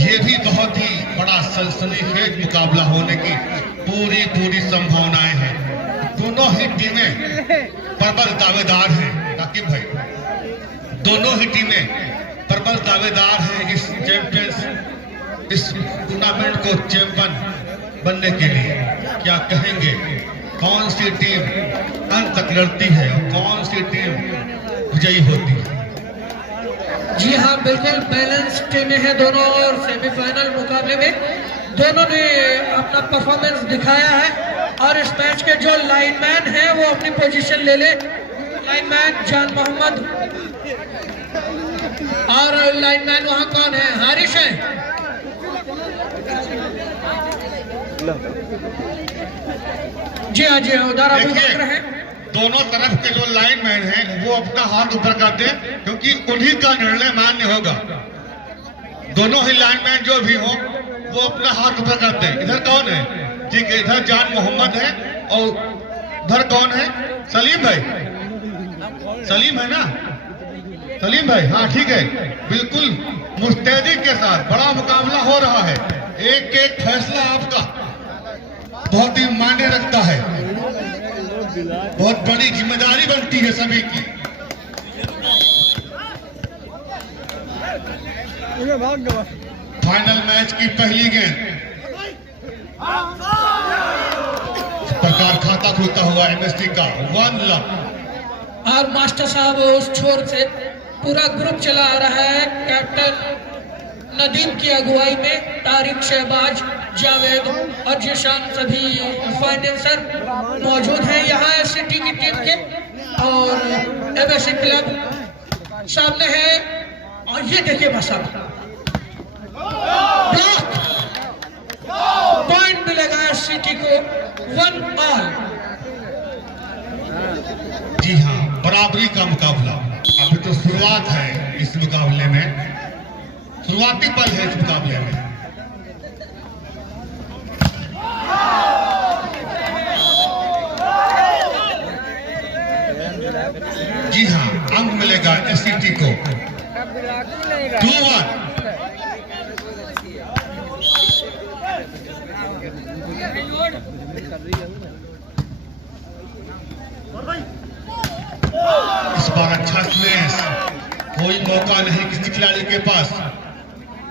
ये भी बहुत ही बड़ा सनसनीखेज मुकाबला होने की पूरी संभावनाएं हैं। दोनों ही टीमें प्रबल दावेदार हैं ताकि भाई, दोनों ही टीमें प्रबल दावेदार हैं इस टूर्नामेंट को चैंपियन बनने के लिए। क्या कहेंगे, कौन सी टीम अंत तक लड़ती है और कौन सी टीम विजयी होती है? जी हाँ, बिल्कुल बैलेंस टीमें हैं दोनों, और सेमीफाइनल मुकाबले में दोनों ने अपना परफॉर्मेंस दिखाया है। और इस मैच के जो लाइनमैन हैं वो अपनी पोजीशन ले ले। लाइनमैन जान मोहम्मद, और लाइनमैन वहाँ कौन है? हारिश है। जी हाँ जी हाँ, उधर अबू बकर है। दोनों तरफ के जो लाइनमैन हैं वो अपना हाथ ऊपर कर दें, क्योंकि उन्हीं का निर्णय मान्य होगा। दोनों ही लाइनमैन जो भी हो वो अपना हाथ ऊपर कर दें। इधर कौन है? ठीक है, इधर जान मोहम्मद है, और उधर कौन है? सलीम भाई। सलीम है ना? सलीम भाई, हाँ ठीक है। बिल्कुल मुस्तैदी के साथ बड़ा मुकाबला हो रहा है। एक एक फैसला आपका बहुत ही मायने रखता है, बहुत बड़ी जिम्मेदारी बनती है सभी की। फाइनल मैच की पहली गेंद, इस प्रकार खाता खुलता हुआ एमएसटी का 1 लाख। और मास्टर साहब उस छोर से पूरा ग्रुप चला आ रहा है। कैप्टन नदीम की अगुवाई में तारिक, शहबाज, जावेद और जिशान सभी फाइनेंसर मौजूद हैं यहाँ एससीटी की टीम के। और एमएससी क्लब सामने है, और ये देखिए बस अब ब्लॉक पॉइंट मिलेगा एससीटी को 1 ऑल। जी हाँ, बराबरी का मुकाबला। अभी तो शुरुआत है इस मुकाबले में, शुरुआती पल है इस मुकाबले में। जी हाँ, अंक मिलेगा एससीटी को 2-1। इस बार अच्छा स्मैश, कोई मौका नहीं किसी खिलाड़ी के पास।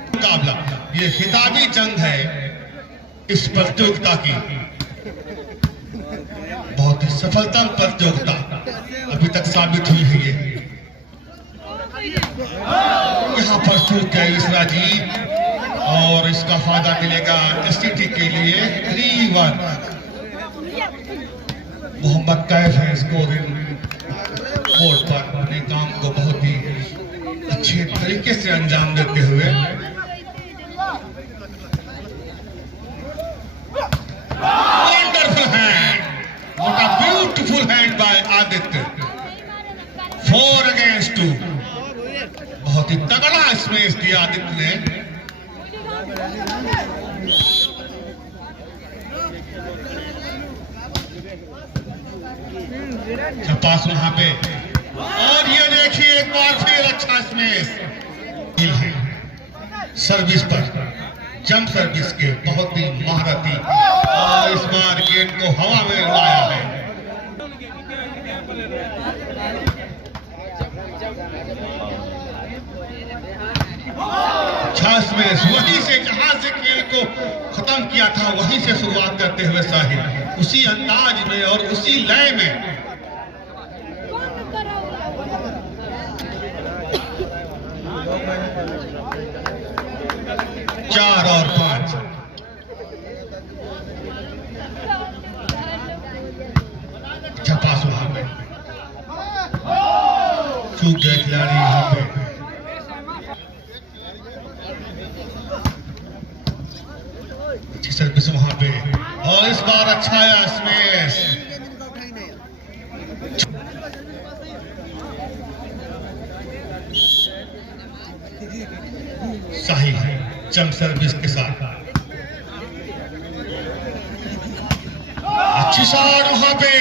मुकाबला, ये खिताबी जंग है इस प्रतियोगिता की, बहुत ही सफलतम प्रतियोगिता अभी तक साबित हुई है। ये यहाँ पर चूक गए इसरा जी, और इसका फायदा मिलेगा एससीटी के लिए 3-1। मोहम्मद कैफ है स्कोरिंग बोर्ड पर अपने काम को बहुत ही अच्छे तरीके से अंजाम देते हुए। Wonderful hand, what a beautiful hand by Aditya. 4 against 2, बहुत ही तगड़ा स्मैश किया आदित्य ने। पास वहां पे, और ये देखिए एक बार फिर अच्छा स्मैश है सर्विस पर, जंप सर्विस के बहुत ही महारथी, और इस बार गेंद को हवा में उड़ाया है। अच्छा स्मैश, वहीं से जहां से खेल को खत्म किया था वहीं से शुरुआत करते हुए साहिल, उसी अंदाज में और उसी लय में। चार और 5। अच्छा पास वहां पे, चूक गए खिलाड़ी यहाँ पे। अच्छी सर्विस वहां पे, और इस बार अच्छा आया स्मैश। सही है जंप सर्विस के साथ, अच्छी शॉट वहां पे।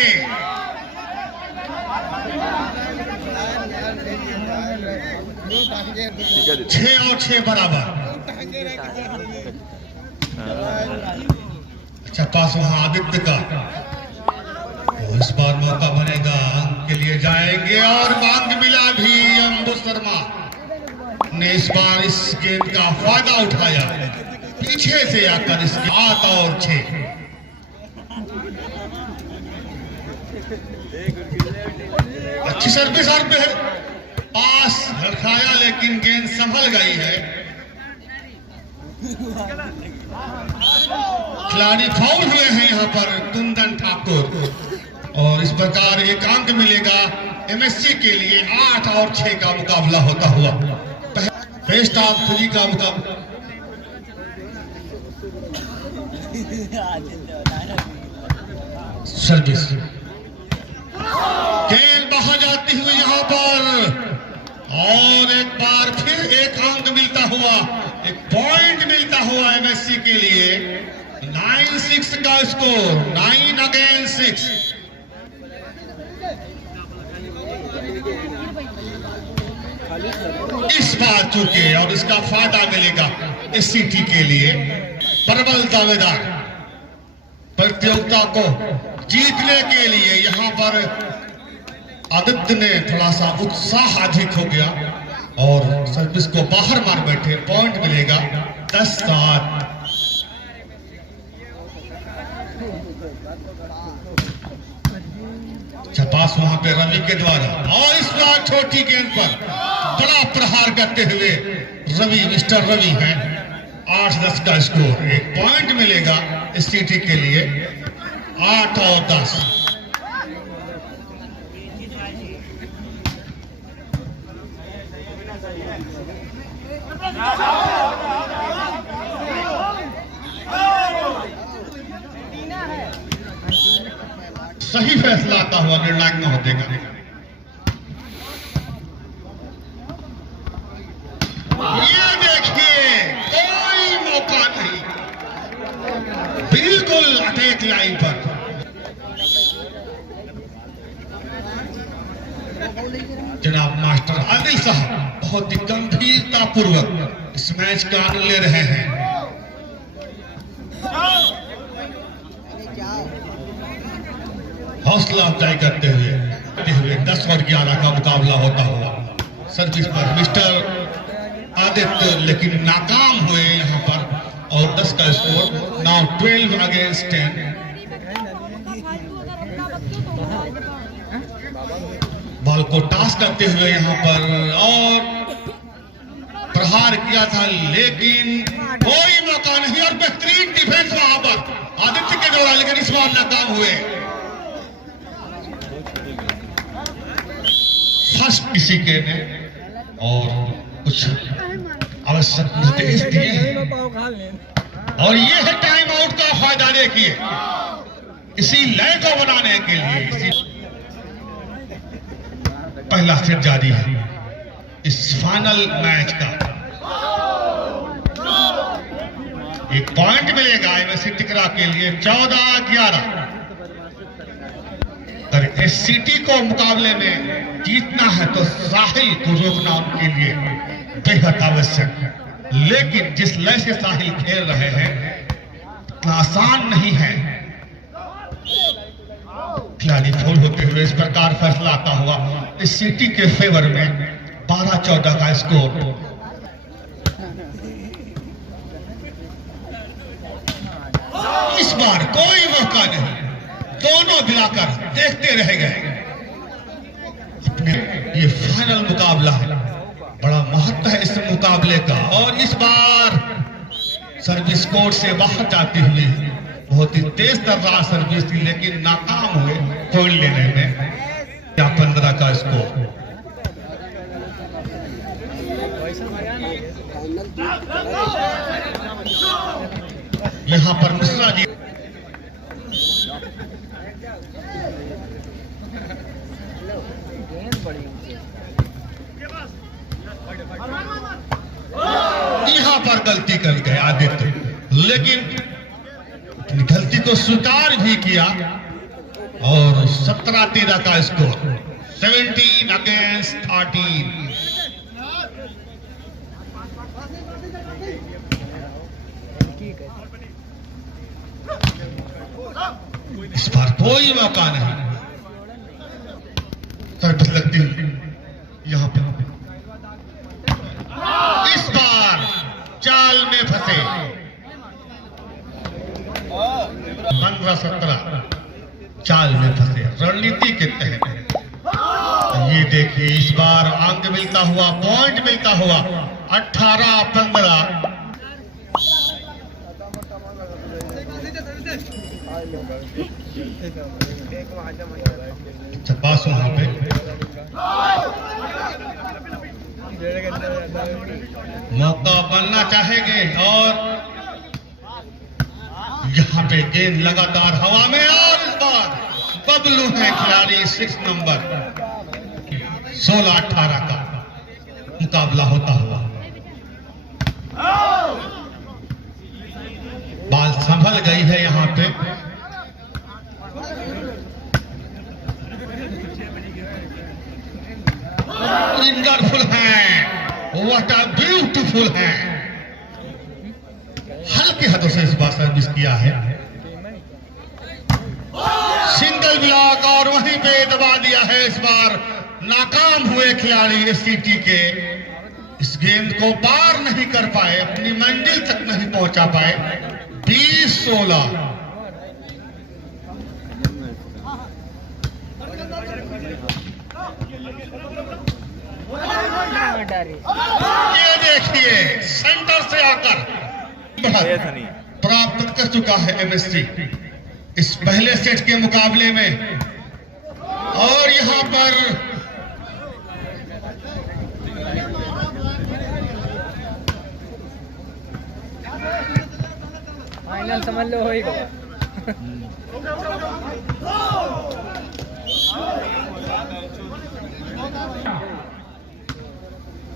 6 और 6 बराबर। अच्छा पास वहां आदित्य का, तो इस बार मौका बनेगा, अंक के लिए जाएंगे और मांग मिला भी। अंबु शर्मा ने इस बार इस गेंद का फायदा उठाया, पीछे से आकर इसके 8 और 6। अच्छी सर्विस और पास लड़खाया, लेकिन गेंद संभल गई है। खिलाड़ी फाउल हुए हैं यहाँ पर कुंदन ठाकुर, और इस प्रकार एक अंक मिलेगा एमएससी के लिए। 8 और 6 का मुकाबला होता हुआ बेस्ट ऑफ 3 का मुकाबला। सर्विस गेंद बाहर जाती हुई यहाँ पर, और एक बार फिर एक अंक मिलता हुआ, एक पॉइंट मिलता हुआ एमएससी के लिए। 9-6 का स्कोर, 9 अगेंस्ट 6। इस बार चूके और इसका फायदा मिलेगा एससीटी के लिए। प्रबल दावेदार प्रतियोगिता को जीतने के लिए यहाँ पर आदित्य ने थोड़ा सा उत्साह अधिक हो गया और सर्विस को बाहर मार बैठे। पॉइंट मिलेगा 10-7। पास वहां पे रवि के द्वारा, और इस बार छोटी गेंद पर बड़ा प्रहार करते हुए रवि, मिस्टर रवि हैं। 8-10 का स्कोर, एक पॉइंट मिलेगा एससीटी के लिए। 8 और 10। सही फैसला आता हुआ निर्णायक न होतेगा। ये देखिए कोई मौका नहीं, बिल्कुल अटैक लाइन पर। जनाब मास्टर आदिल साहब बहुत ही गंभीरता पूर्वक इस मैच का आनंद ले रहे हैं। हौसला अफजाई करते हुए 10 और 11 का मुकाबला होता हुआ सर्विस पर मिस्टर आदित्य, लेकिन नाकाम हुए यहाँ पर। और 10 का स्कोर नाउ 12 अगेंस्ट 10। बॉल को टॉस करते हुए यहाँ पर और प्रहार किया था, लेकिन कोई मौका नहीं। और बेहतरीन डिफेंस वहां पर आदित्य के द्वारा, लेकिन इस बार नाकाम हुए। फर्स्ट किसी के ने और कुछ आवश्यक निर्देश दिए हैं, और ये है टाइम आउट का फायदा। देखिए इसी लय को बनाने के लिए पहला सेट जारी है इस फाइनल मैच का। एक पॉइंट मिलेगा एमएससी टिकरा के लिए। 14-11। अगर एससीटी को मुकाबले में जीतना है तो साहिल को रोकना उनके लिए बेहद आवश्यक है, लेकिन जिस लय से साहिल खेल रहे हैं इतना आसान नहीं है। खिलाड़ी फाउल होते हुए इस प्रकार फैसला आता हुआ एससीटी के फेवर में। 12-14 का स्कोर। इस बार कोई मौका नहीं, दोनों मिलाकर देखते रह गए। ये फाइनल मुकाबला है, बड़ा महत्व है इस मुकाबले का। और इस बार सर्विस कोर्ट से बाहर जाती हुई बहुत ही तेज तर्रार सर्विस थी, लेकिन नाकाम हुए पॉइंट लेने में। 15 का स्कोर। यहाँ पर मिश्रा जी यहाँ पर गलती कर गए आदित्य, लेकिन गलती को स्वीकार भी किया। और 17-13 का स्कोर। 17 अगेंस्ट 13। इस बार कोई मौका नहीं, सर्विस लगती हुई यहां पे। इस बार चाल में फंसे। 15-17 चाल में फंसे रणनीति के तहत। ये देखिए इस बार अंक मिलता हुआ, पॉइंट मिलता हुआ 18-15। पास वहां पे मौका बनना चाहेंगे और यहाँ पे गेंद लगातार हवा में, और इस बार बबलू है खिलाड़ी 6 नंबर। 16-18 का मुकाबला होता हुआ। बाल संभल गई है यहाँ पे। वंडरफुल है, व्हाट अ ब्यूटीफुल है। हल्के हाथों से इस बार सर्विस किया है, सिंगल ब्लॉक, और वहीं पे दबा दिया है। इस बार नाकाम हुए खिलाड़ी एससीटी के। इस गेंद को पार नहीं कर पाए, अपनी मंजिल तक नहीं पहुंचा पाए। 20-16। ये देखिए सेंटर से आकर प्राप्त कर चुका है एमएससी इस पहले सेट के मुकाबले में। और यहां पर फाइनल समझ लो होएगा।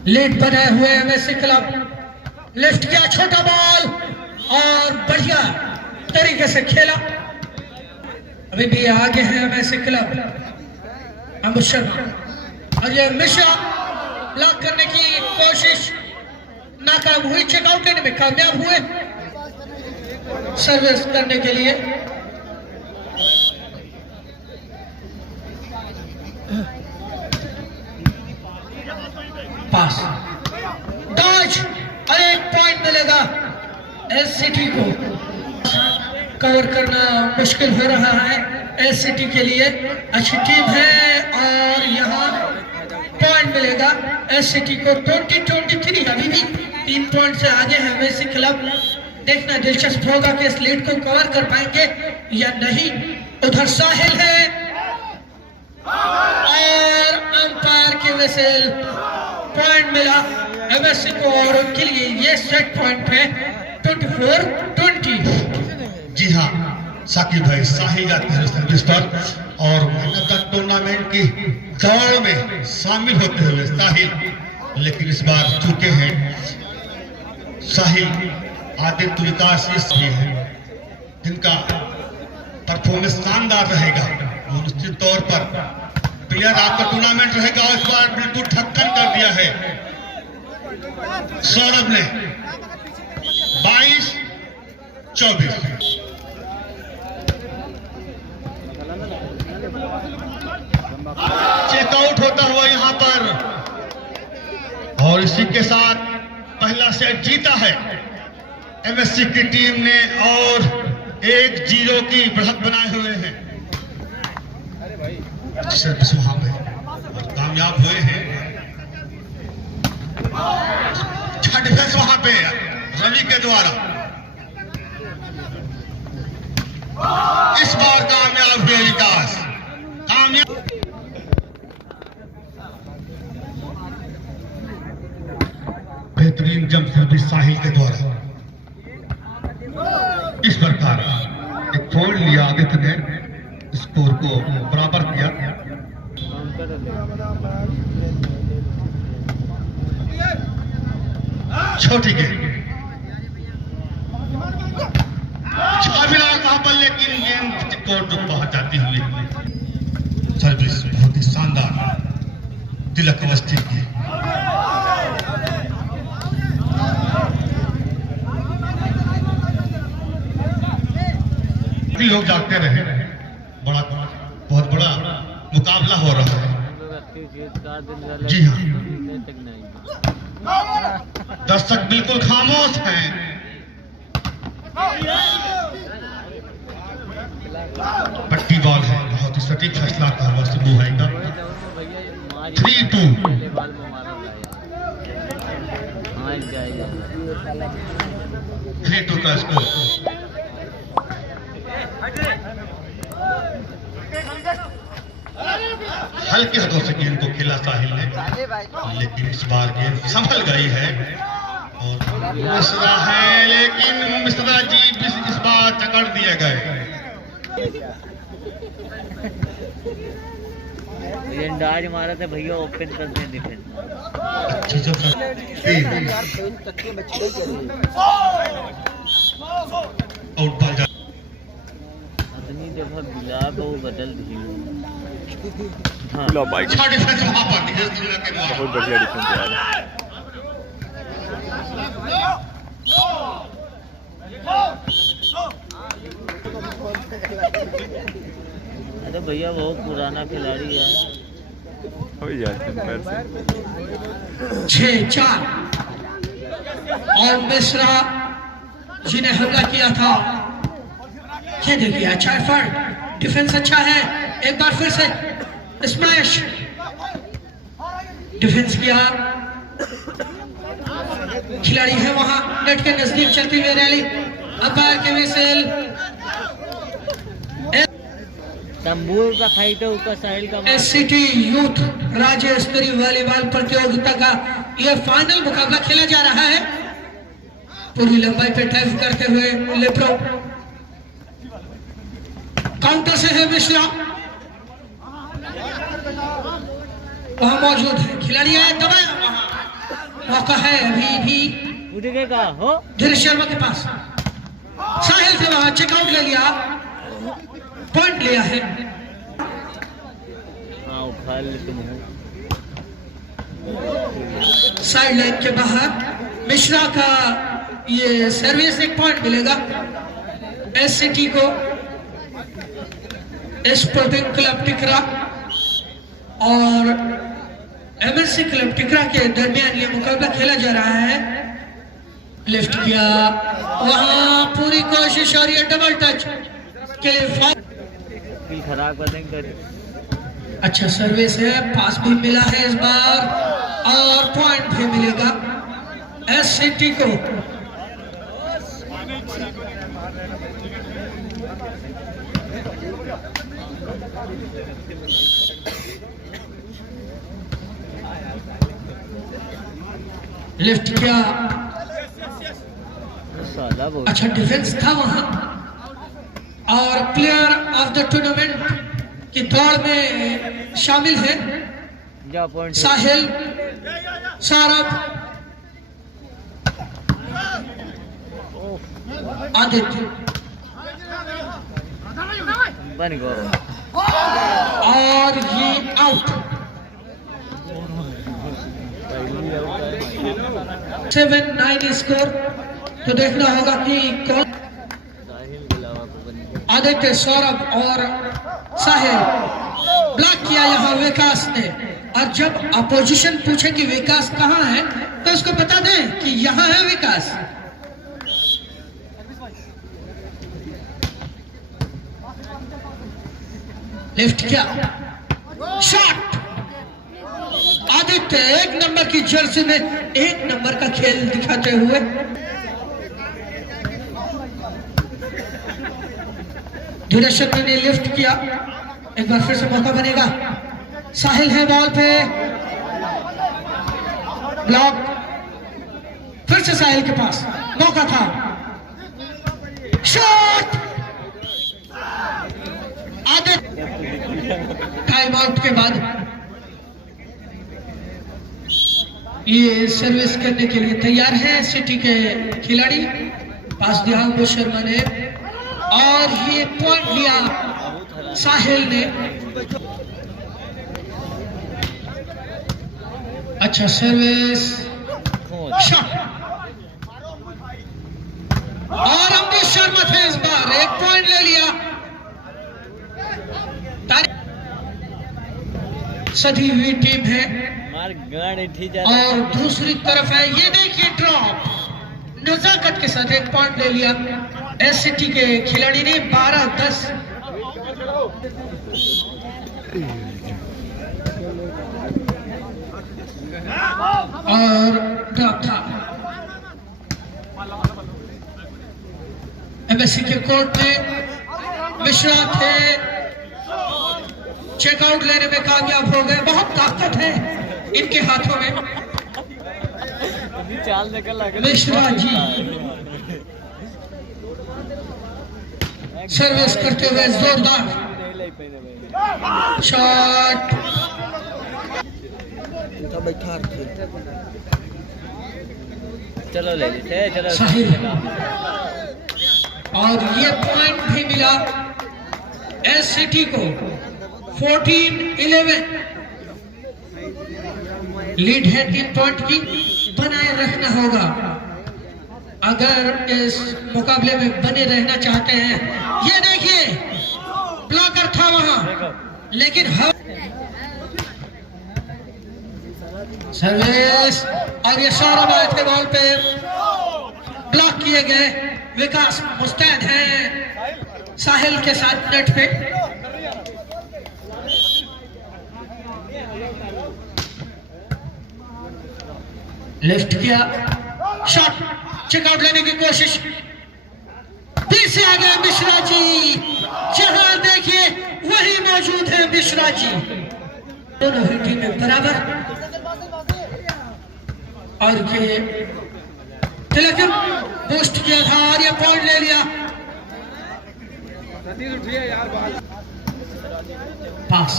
लीड बनाए हुए एमएससी क्लब। लिफ्ट किया छोटा बॉल और बढ़िया तरीके से खेला। अभी भी आगे है एमएससी क्लब। अमित शर्मा और ये मिश्रा ब्लॉक करने की कोशिश नाकाम हुई। चेकआउट लेने में कामयाब हुए सर्विस करने के लिए। पास डॉज और 1 पॉइंट मिलेगा एससीटी को। कवर करना मुश्किल हो रहा है एससीटी के लिए। अच्छी टीम है और यहाँ पॉइंट मिलेगा एससीटी को। 20-23 अभी भी 3 पॉइंट से आगे है एमएससी क्लब। देखना दिलचस्प होगा कि इस लीड को कवर कर पाएंगे या नहीं। उधर साहिल है और अंपायर की विसल। पॉइंट मिला एमएससी को और उनके लिए ये सेट पॉइंट है 24-20। जी हाँ साकिब भाई, साहिल जाते हैं सर्विस पर और टूर्नामेंट की दौड़ में शामिल होते हुए साहिल, लेकिन इस बार चूके हैं साहिल। आदित्य विकास भी है जिनका परफॉर्मेंस शानदार रहेगा। वो निश्चित तौर पर प्लेयर आपका टूर्नामेंट रहेगा। इस बार बिल्कुल ठक्कर कर दिया है सौरभ ने। 22-24। चेकआउट होता हुआ यहां पर, और इसी के साथ पहला सेट जीता है एमएससी की टीम ने और 1-0 की बढ़त बनाए हुए हैं। सर्विस वहां पे और कामयाब हुए हैं। डिफेंस वहां पे रवि के द्वारा। इस बार कामयाब हुए विकास, कामयाब। बेहतरीन जंप सर्विस साहिल के द्वारा। इस प्रकार एक पॉइंट लिया आदित्य ने, स्कोर को बराबर किया। छोटी गेंद छाबिला वहां पर, लेकिन गेंद कोर्ट तक पहुंच जाती हुई। सर्विस बहुत ही शानदार तिलक अवस्थी की। भी लोग जागते रहे, बहुत बड़ा मुकाबला हो रहा है। जी हाँ, दर्शक बिल्कुल खामोश हैं। पट्टी बॉल है, बहुत ही सटीक फैसला करवा सिद्धू भाई का। 3-2 3-2 का स्कोर। हल्के हाथों से गेंद को खेला साहिल ने, लेकिन इस बार गेंद संभल गई है और मिश्रा है, लेकिन मिश्रा जी इस बार चकड़ दिए गए। आज मारा था भैया, ओपन कर दे डिफेंस। अच्छी जब आउट बॉल जा अपनी जगह बिला को बदल दी। हाँ अच्छा डिफेंस वहां पर बहुत बढ़िया डिफेंस यार। अरे भैया बहुत पुराना खिलाड़ी है। हो जाए पैर से 6-4 और मिश्रा जिन्हें हमला किया था, ये देखिए अच्छा एफर्ट, डिफेंस अच्छा है। एक बार फिर से स्मैश, डिफेंस किया, खिलाड़ी है वहां नेट के नजदीक चलती हुई रैली, अंपायर के विसल। तंबूर का फाइट है, उसका साहिल का एससीटी यूथ राज्य स्तरीय वॉलीबॉल प्रतियोगिता का यह फाइनल मुकाबला खेला जा रहा है। पूरी लंबाई पे टैप करते हुए लेप्रो, काउंटर से है मिश्रा, वहां मौजूद है, खिलाड़ी आया, दबाया, मौका है अभी भी उठेगा हो धीरज शर्मा के पास। साहिल थे वहां, चेकआउट ले लिया, पॉइंट लिया है। हाँ उठा ले तुम। साइड लाइन के बाहर मिश्रा का ये सर्विस, एक पॉइंट मिलेगा एससीटी को। स्पोर्टिंग क्लब टिकरा और एमएससी क्लब टिकरा के दरमियान ये मुकाबला खेला जा रहा है। लिफ्ट किया, वहां पूरी कोशिश और ये डबल टच के लिए खराब कर देंगे। अच्छा सर्विस है, पास भी मिला है इस बार और पॉइंट भी मिलेगा एससीटी को। लिफ्ट किया, अच्छा डिफेंस था वहां और प्लेयर ऑफ द टूर्नामेंट की दौड़ में शामिल है साहिल, सौरभ, आदित्य बन गया और ये आउट। 7-9 स्कोर। तो देखना होगा कि कौन आदित्य, सौरभ और साहिल। ब्लॉक किया यहाँ विकास ने, और जब अपोजिशन पूछे कि विकास कहाँ है तो उसको बता दें कि यहाँ है विकास। लिफ्ट किया, शॉट, आदित्य 1 नंबर की जर्सी में 1 नंबर का खेल दिखाते हुए। धीरज शर्मा ने लिफ्ट किया, एक बार फिर से मौका बनेगा। साहिल है बॉल पे, ब्लॉक, फिर से साहिल के पास मौका था, शॉट, आदित्य टाइम आउट के बाद ये सर्विस करने के लिए तैयार है सिटी के खिलाड़ी। पास दिया अम्बो शर्मा ने और ये पॉइंट लिया साहिल ने। अच्छा सर्विस, शॉट, और अम्बो शर्मा थे इस बार, 1 पॉइंट ले लिया। सधी हुई टीम है मार गाड़ी ठीक जा और दूसरी तरफ है, ये देखिए ड्रॉप, नजाकत के साथ एक पॉइंट ले लिया एससीटी के खिलाड़ी ने। 12-10 और ड्रॉप था। एमएससी के कोर्ट में मिश्रा थे, चेकआउट लेने में कामयाब हो गए। बहुत ताकत है इनके हाथों में। चाल निकल लगा मिश्रा जी सर्विस करते हुए जोरदार शॉट, चलो ले लीजिए चलो साहिल, और ये पॉइंट भी मिला एससीटी को। 14-11 लीड है 3 पॉइंट की, बनाए रखना होगा अगर इस मुकाबले में बने रहना चाहते हैं। ये देखिए ब्लॉकर था वहां, लेकिन सर्विस और ये सारा मैच के बॉल पे ब्लॉक किए गए। विकास मुस्तैद हैं साहिल के साथ नेट पे। लिफ्ट किया, शॉट, चेकआउट लेने की कोशिश, फिर से आ गए मिश्रा जी। जहां देखिए वही मौजूद है मिश्रा जी। दोनों ही टीमें बराबर, और ये तिलक पोस्ट किया था और ये पॉइंट ले लिया। पास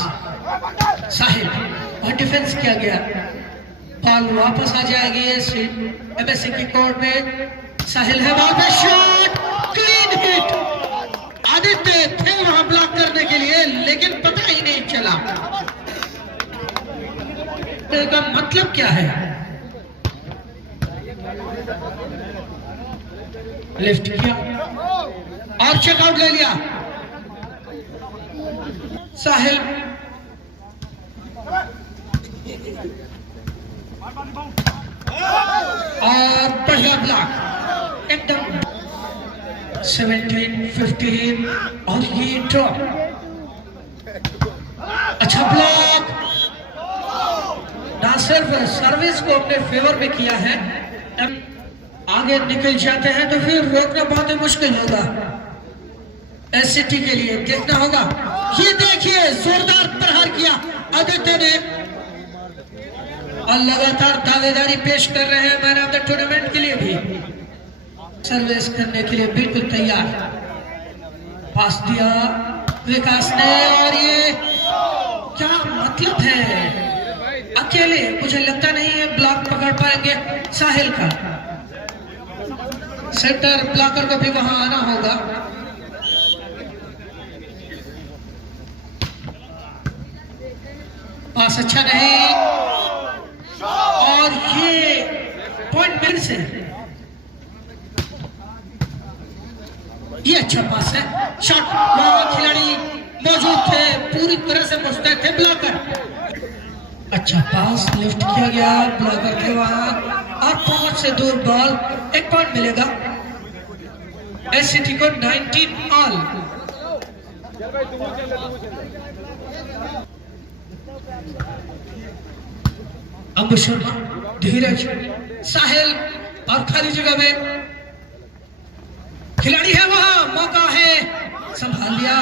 साहिल और डिफेंस किया गया, बॉल वापस आ जाएगी एमएससी की कोर्ट में। साहिल है बॉल पे, शॉट, क्लीन हिट। आदित्य थे वहां ब्लॉक करने के लिए, लेकिन पता ही नहीं चला का मतलब क्या है। लिफ्ट किया और चेकआउट ले लिया साहिल। और बढ़िया ब्लॉक एकदम 17-15 और ये ड्रॉप। अच्छा ब्लॉक, ना सिर्फ सर्विस को अपने फेवर में किया है, आगे निकल जाते हैं तो फिर रोकना बहुत ही मुश्किल होगा एससीटी के लिए। देखना होगा, ये देखिए जोरदार प्रहार किया आदित्य ने और लगातार दावेदारी पेश कर रहे हैं मैन ऑफ द टूर्नामेंट के लिए भी। सर्विस करने के लिए बिल्कुल तैयार, पास दिया विकास ने और ये क्या मतलब है, अकेले मुझे लगता नहीं है ब्लॉक पकड़ पाएंगे साहिल का। सेंटर ब्लॉकर को भी वहां आना होगा। पास अच्छा नहीं और ये पॉइंट मिल से ये अच्छा पास है, शॉट, वहां खिलाड़ी मौजूद थे, पूरी तरह से मुस्तैद थे ब्लॉकर। अच्छा पास लिफ्ट किया गया ब्लॉकर के वहां और पहुंच से दूर बॉल, एक पॉइंट मिलेगा एससीटी को। 19 ऑल। अंबु शर्मा, धीरज, साहिल और खाली जगह में खिलाड़ी है, वहां मौका है, संभाल लिया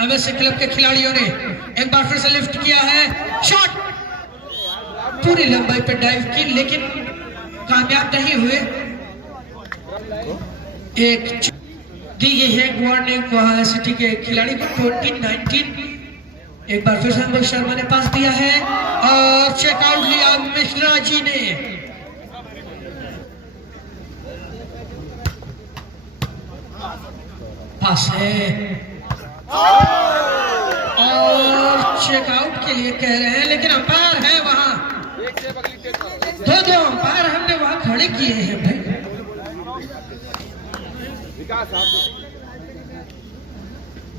एमएससी क्लब के खिलाड़ियों ने। एक बार फिर से लिफ्ट किया है, शॉट, पूरी लंबाई पर डाइव की लेकिन कामयाब नहीं हुए। एक दी गई है वार्निंग वहां सिटी के खिलाड़ी को। 20-19। एक बार फिर से अंबु शर्मा ने पास दिया है और चेकआउट लिया मिश्रा जी ने। पास है और चेकआउट के लिए कह रहे हैं, लेकिन अंपायर है वहां। दो अंपायर हमने वहां खड़े किए हैं भाई।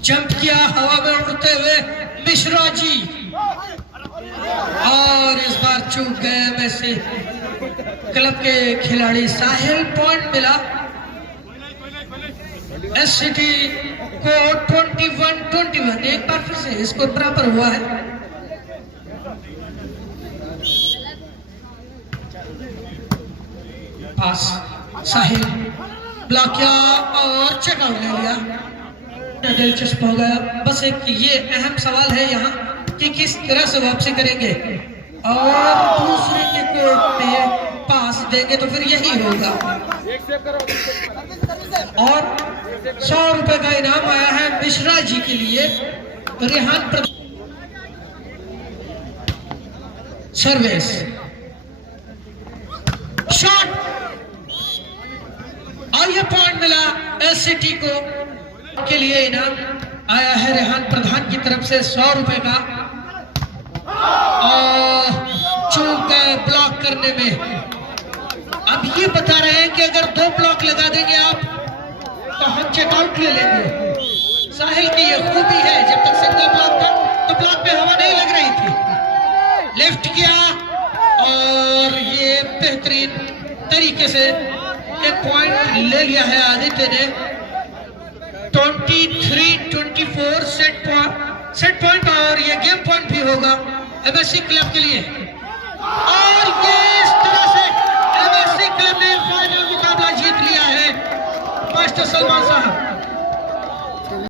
जंप किया हवा में उड़ते हुए मिश्रा जी और इस बार चूक गए एमएससी क्लब के खिलाड़ी साहिल। पॉइंट मिला एससीटी को 21-21। एक बार फिर से स्कोर बराबर हुआ है। पास साहिल ब्लॉक किया और चेकआउट ले लिया। दिलचस्प हो गया। बस एक ये अहम सवाल है यहाँ कि किस तरह से वापसी करेंगे और दूसरे के कोर्ट में पास देंगे तो फिर यही होगा। और 100 रुपए का इनाम आया है मिश्रा जी के लिए। रेहान सर्विस शॉट और ये पॉइंट मिला एससीटी को। के लिए इनाम आया है रेहान प्रधान की तरफ से 100 रुपए का। और चूक गए ब्लॉक करने में। अब ये बता रहे हैं कि अगर 2 ब्लॉक लगा देंगे आप तो हम चेकआउट ले लेंगे। साहिल की ये खूबी है, जब तक सिंगल ब्लॉक था तो ब्लॉक पे हवा नहीं लग रही थी। लेफ्ट किया और ये बेहतरीन तरीके से एक पॉइंट ले लिया है आदित्य ने। 23-24 सेट पॉइंट और ये गेम पॉइंट भी होगा एमएससी क्लब के लिए। और ये इस तरह से एमएससी क्लब ने फाइनल मुकाबला जीत लिया है। मास्टर सलमान साहब